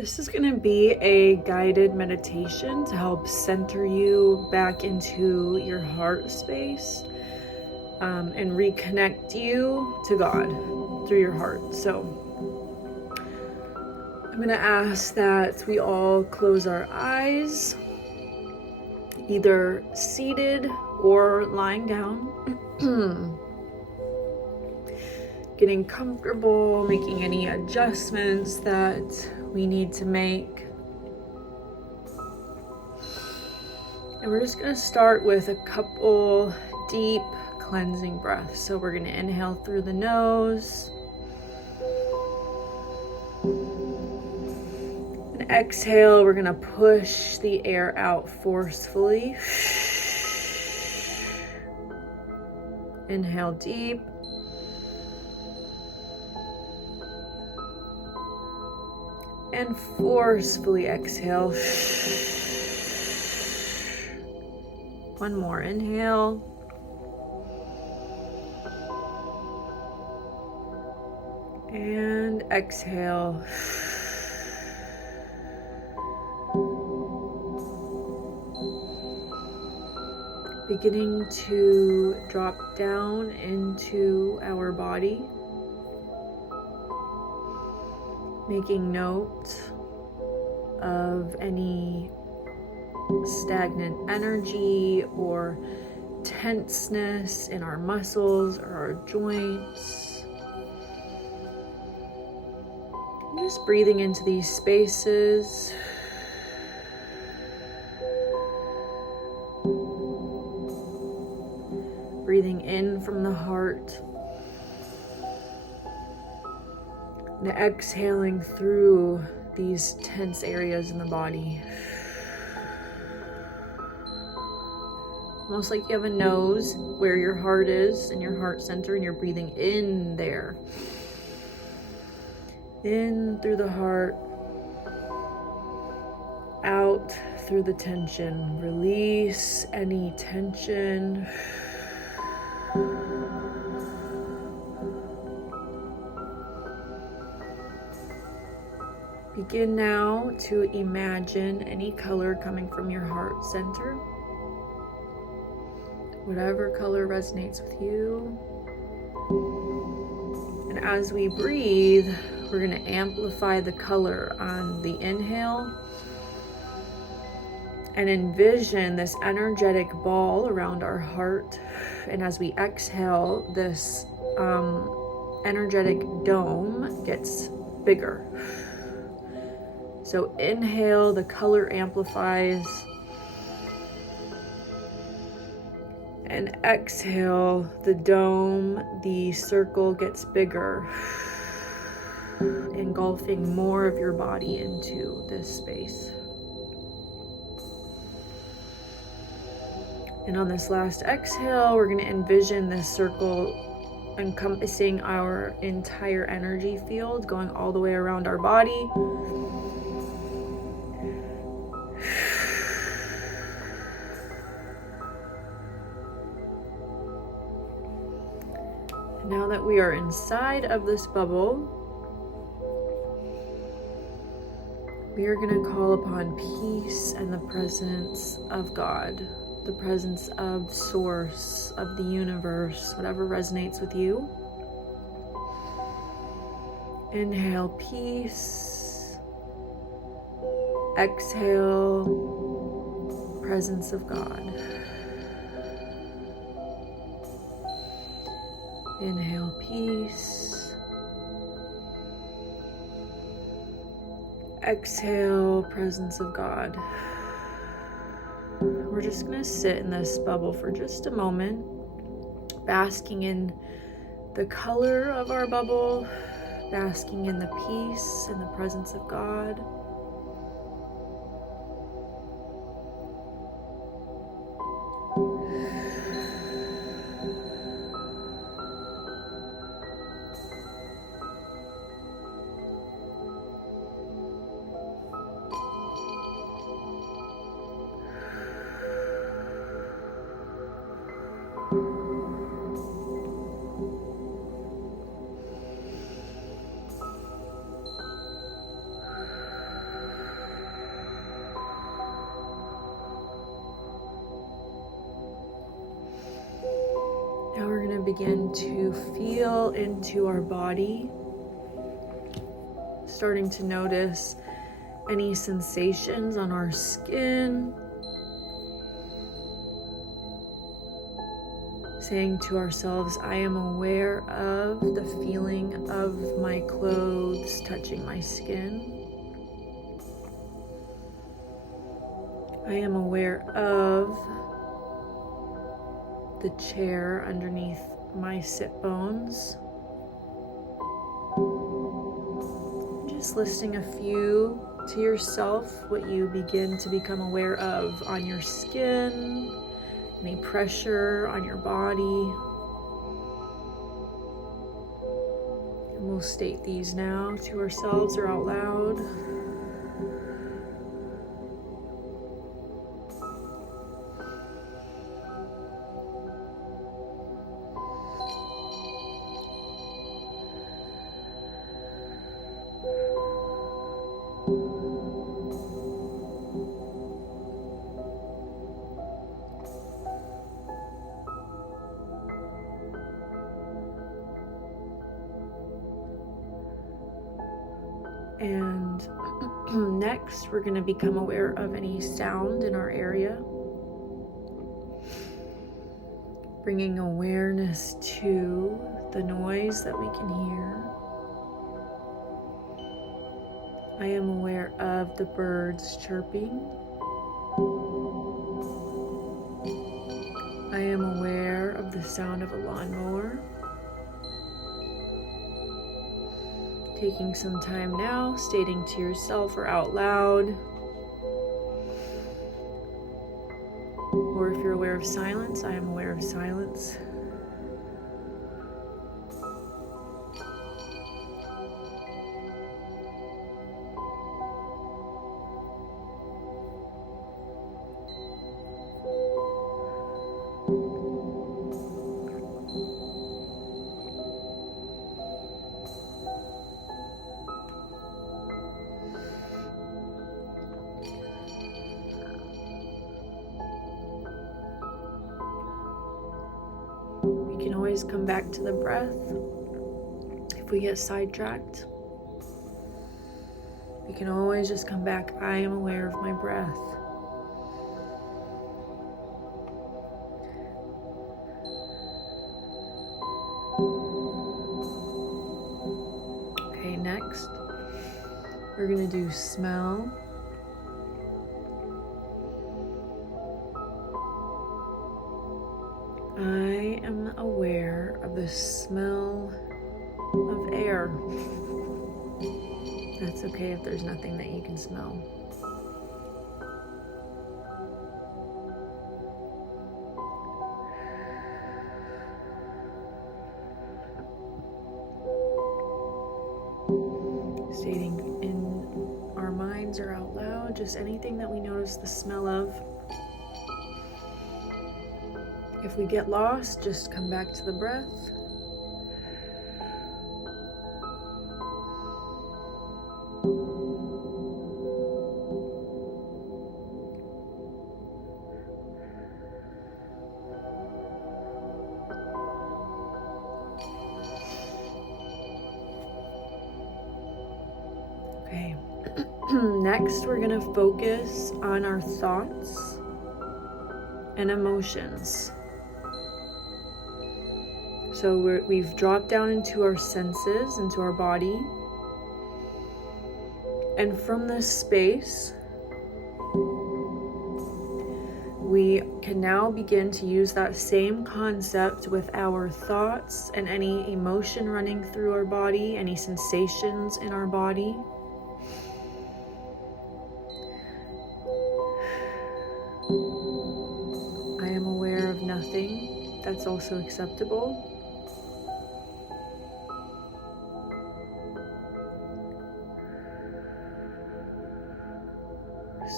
This is going to be a guided meditation to help center you back into your heart space and reconnect you to God through your heart. So I'm going to ask that we all close our eyes, either seated or lying down. Getting comfortable, making any adjustments that we need to make. And we're just going to start with a couple deep cleansing breaths. So we're going to inhale through the nose and exhale. We're going to push the air out forcefully. Inhale deep. And forcefully exhale. One more inhale. And exhale. Beginning to drop down into our body. Making note of any stagnant energy or tenseness in our muscles or our joints. Just breathing into these spaces. Breathing in from the heart. And exhaling through these tense areas in the body. Almost like you have a nose where your heart is and your heart center, and you're breathing in there. In through the heart, out through the tension. Release any tension. Begin now to imagine any color coming from your heart center. Whatever color resonates with you. And as we breathe, we're going to amplify the color on the inhale and envision this energetic ball around our heart. And as we exhale, this energetic dome gets bigger. So inhale, the color amplifies. And exhale, the dome, the circle gets bigger, engulfing more of your body into this space. And on this last exhale, we're going to envision this circle encompassing our entire energy field, going all the way around our body. Now that we are inside of this bubble, we are going to call upon peace and the presence of God, the presence of Source, of the universe, whatever resonates with you. Inhale, peace. Exhale, presence of God. Inhale, peace. Exhale, presence of God. We're just going to sit in this bubble for just a moment, basking in the color of our bubble, basking in the peace and the presence of God. to begin to feel into our body, starting to notice any sensations on our skin, saying to ourselves, I am aware of the feeling of my clothes touching my skin. I am aware of the chair underneath my sit bones. Just listing a few to yourself, what you begin to become aware of on your skin, any pressure on your body. And we'll state these now to ourselves or out loud. And next, we're going to become aware of any sound in our area, bringing awareness to the noise that we can hear. I am aware of the birds chirping. I am aware of the sound of a lawnmower. Taking some time now, stating to yourself or out loud, or if you're aware of silence, I am aware of silence. We can always come back to the breath if we get sidetracked. We can always just come back. I am aware of my breath. Okay, next, we're going to do smell. I am aware of the smell of air. That's okay if there's nothing that you can smell. Stating in our minds or out loud, just anything that we notice the smell of. If we get lost, just come back to the breath. Okay. Next, we're going to focus on our thoughts and emotions. So we've dropped down into our senses, into our body. And from this space, we can now begin to use that same concept with our thoughts and any emotion running through our body, any sensations in our body. I am aware of nothing. That's also acceptable.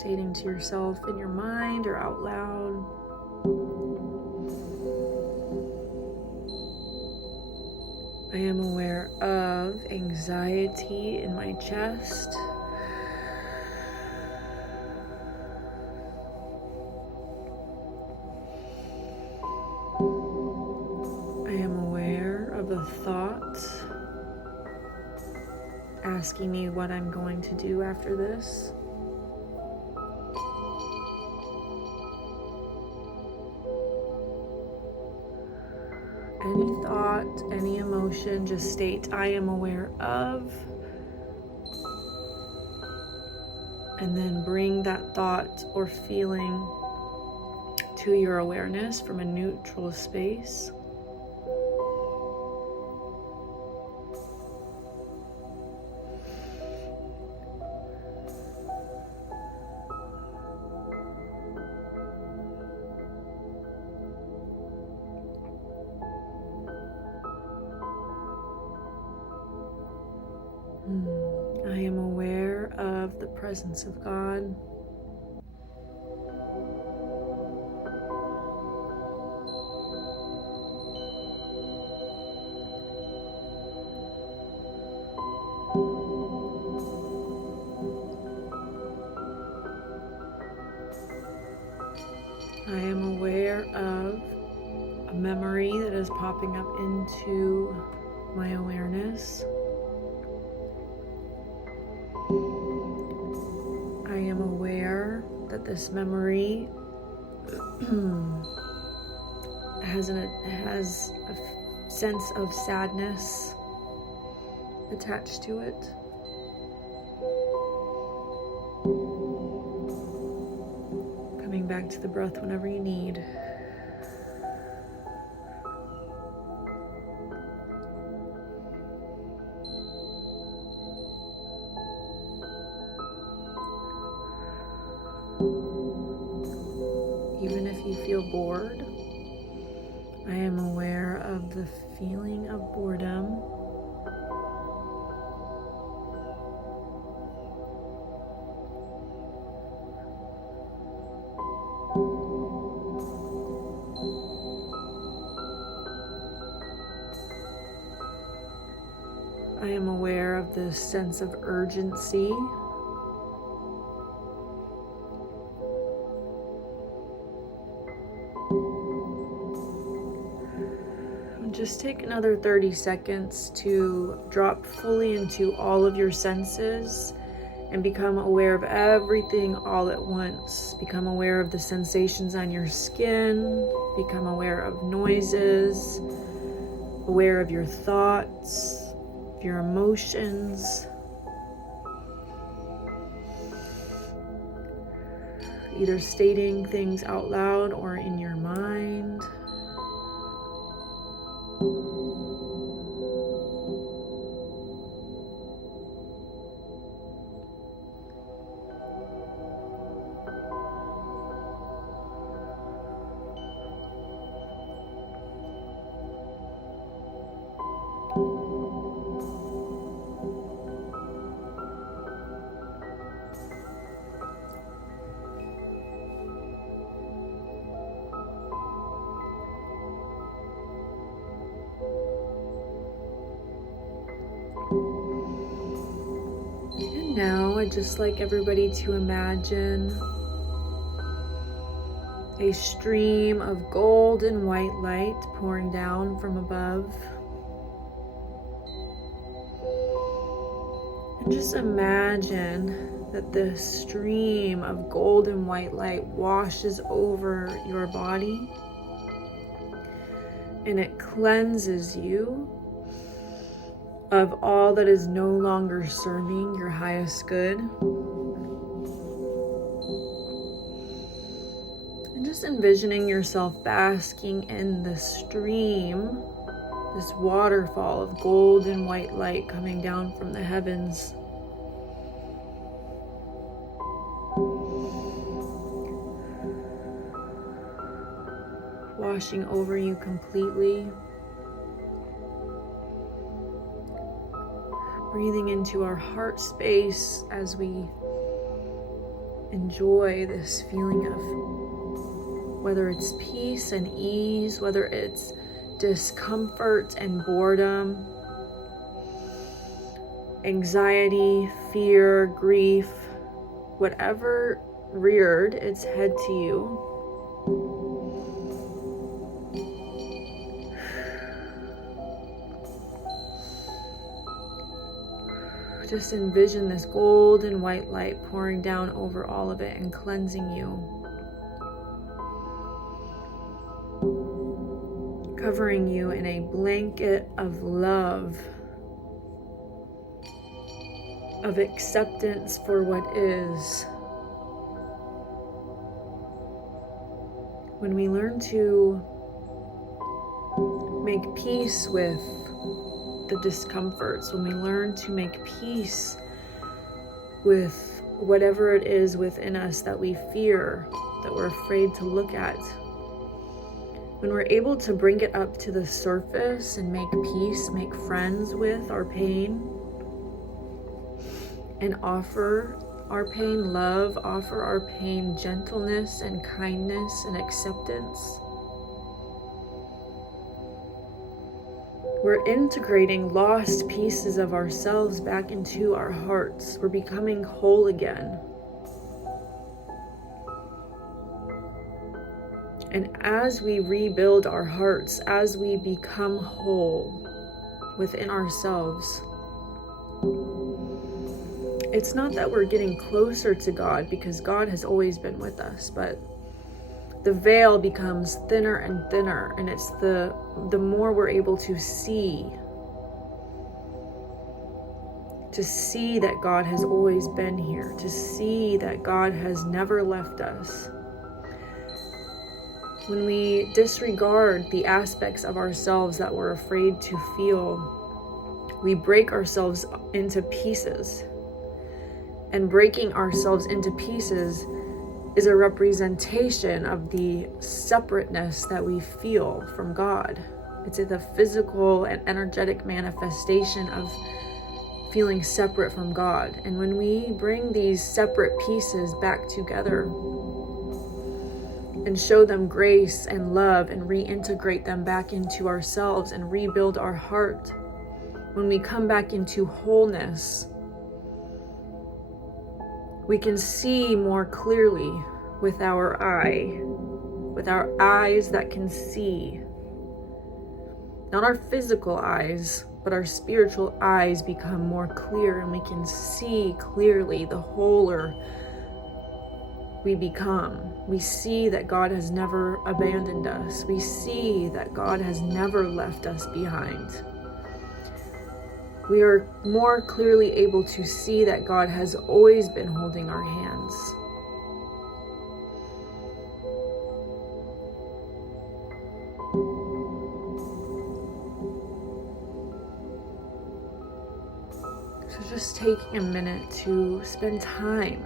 Stating to yourself in your mind or out loud. I am aware of anxiety in my chest. I am thought asking me what I'm going to do after this. Any thought, any emotion, just state, I am aware of. And then bring that thought or feeling to your awareness from a neutral space. I am aware of the presence of God. I am aware of a memory that is popping up into my awareness. I am aware that this memory has a sense of sadness attached to it. Coming back to the breath whenever you need. Even if you feel bored, I am aware of the feeling of boredom. I am aware of the sense of urgency. Just take another 30 seconds to drop fully into all of your senses and become aware of everything all at once. Become aware of the sensations on your skin, become aware of noises, aware of your thoughts, your emotions. Either stating things out loud or in your mind. And now I'd just like everybody to imagine a stream of gold and white light pouring down from above. And just imagine that the stream of gold and white light washes over your body and it cleanses you of all that is no longer serving your highest good. And just envisioning yourself basking in the stream, this waterfall of gold and white light coming down from the heavens. Washing over you completely. Breathing into our heart space as we enjoy this feeling of whether it's peace and ease, whether it's discomfort and boredom, anxiety, fear, grief, whatever reared its head to you. Just envision this golden white light pouring down over all of it and cleansing you. Covering you in a blanket of love, of acceptance for what is. When we learn to make peace with the discomforts, when we learn to make peace with whatever it is within us that we fear, that we're afraid to look at, when we're able to bring it up to the surface and make peace, make friends with our pain, and offer our pain love, offer our pain gentleness and kindness and acceptance, we're integrating lost pieces of ourselves back into our hearts. We're becoming whole again. And as we rebuild our hearts, as we become whole within ourselves, it's not that we're getting closer to God, because God has always been with us, but the veil becomes thinner and thinner, and it's the more we're able to see that God has always been here, to see that God has never left us. When we disregard the aspects of ourselves that we're afraid to feel, we break ourselves into pieces. And breaking ourselves into pieces is a representation of the separateness that we feel from God. It's the physical and energetic manifestation of feeling separate from God. And when we bring these separate pieces back together and show them grace and love and reintegrate them back into ourselves and rebuild our heart, when we come back into wholeness, we can see more clearly with our eyes that can see. Not our physical eyes, but our spiritual eyes become more clear, and we can see clearly the wholer we become. We see that God has never abandoned us. We see that God has never left us behind. We are more clearly able to see that God has always been holding our hands. So just taking a minute to spend time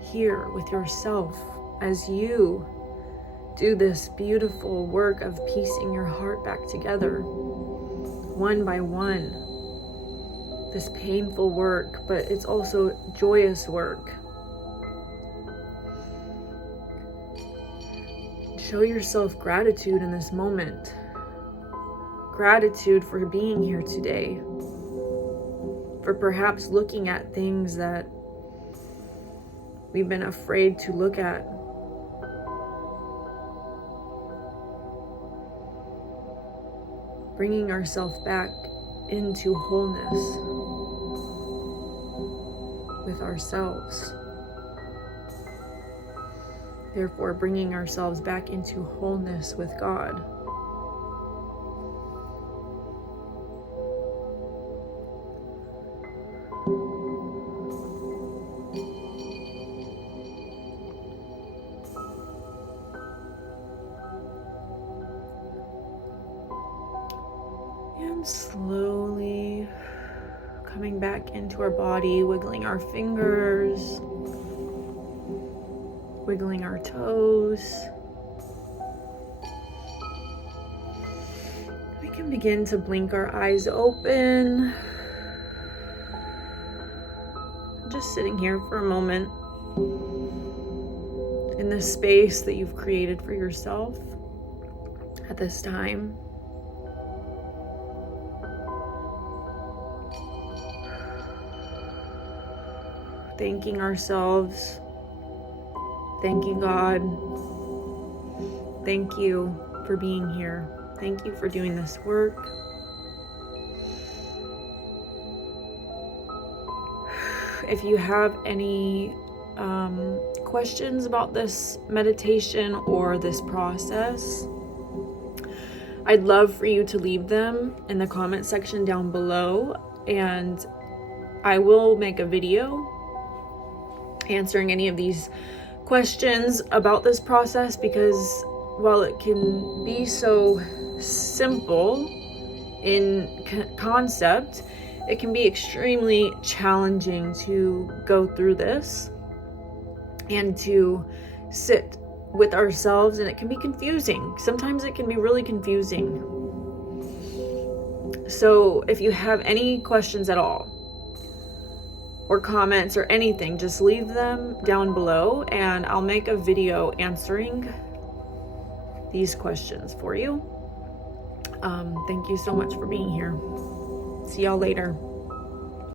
here with yourself as you do this beautiful work of piecing your heart back together, one by one. This painful work, but it's also joyous work. Show yourself gratitude in this moment. Gratitude for being here today. For perhaps looking at things that we've been afraid to look at. Bringing ourselves back into wholeness with ourselves. Therefore, bringing ourselves back into wholeness with God. And slowly coming back into our body, wiggling our fingers, wiggling our toes. We can begin to blink our eyes open. Just sitting here for a moment in the space that you've created for yourself at this time. Thanking ourselves, thanking God. Thank you for being here. Thank you for doing this work. if you have any questions about this meditation or this process, I'd love for you to leave them in the comment section down below, and I will make a video answering any of these questions about this process, because while it can be so simple in concept, it can be extremely challenging to go through this and to sit with ourselves, and it can be confusing. Sometimes it can be really confusing. So if you have any questions at all or comments or anything, just leave them down below and I'll make a video answering these questions for you. Thank you so much for being here. See y'all later.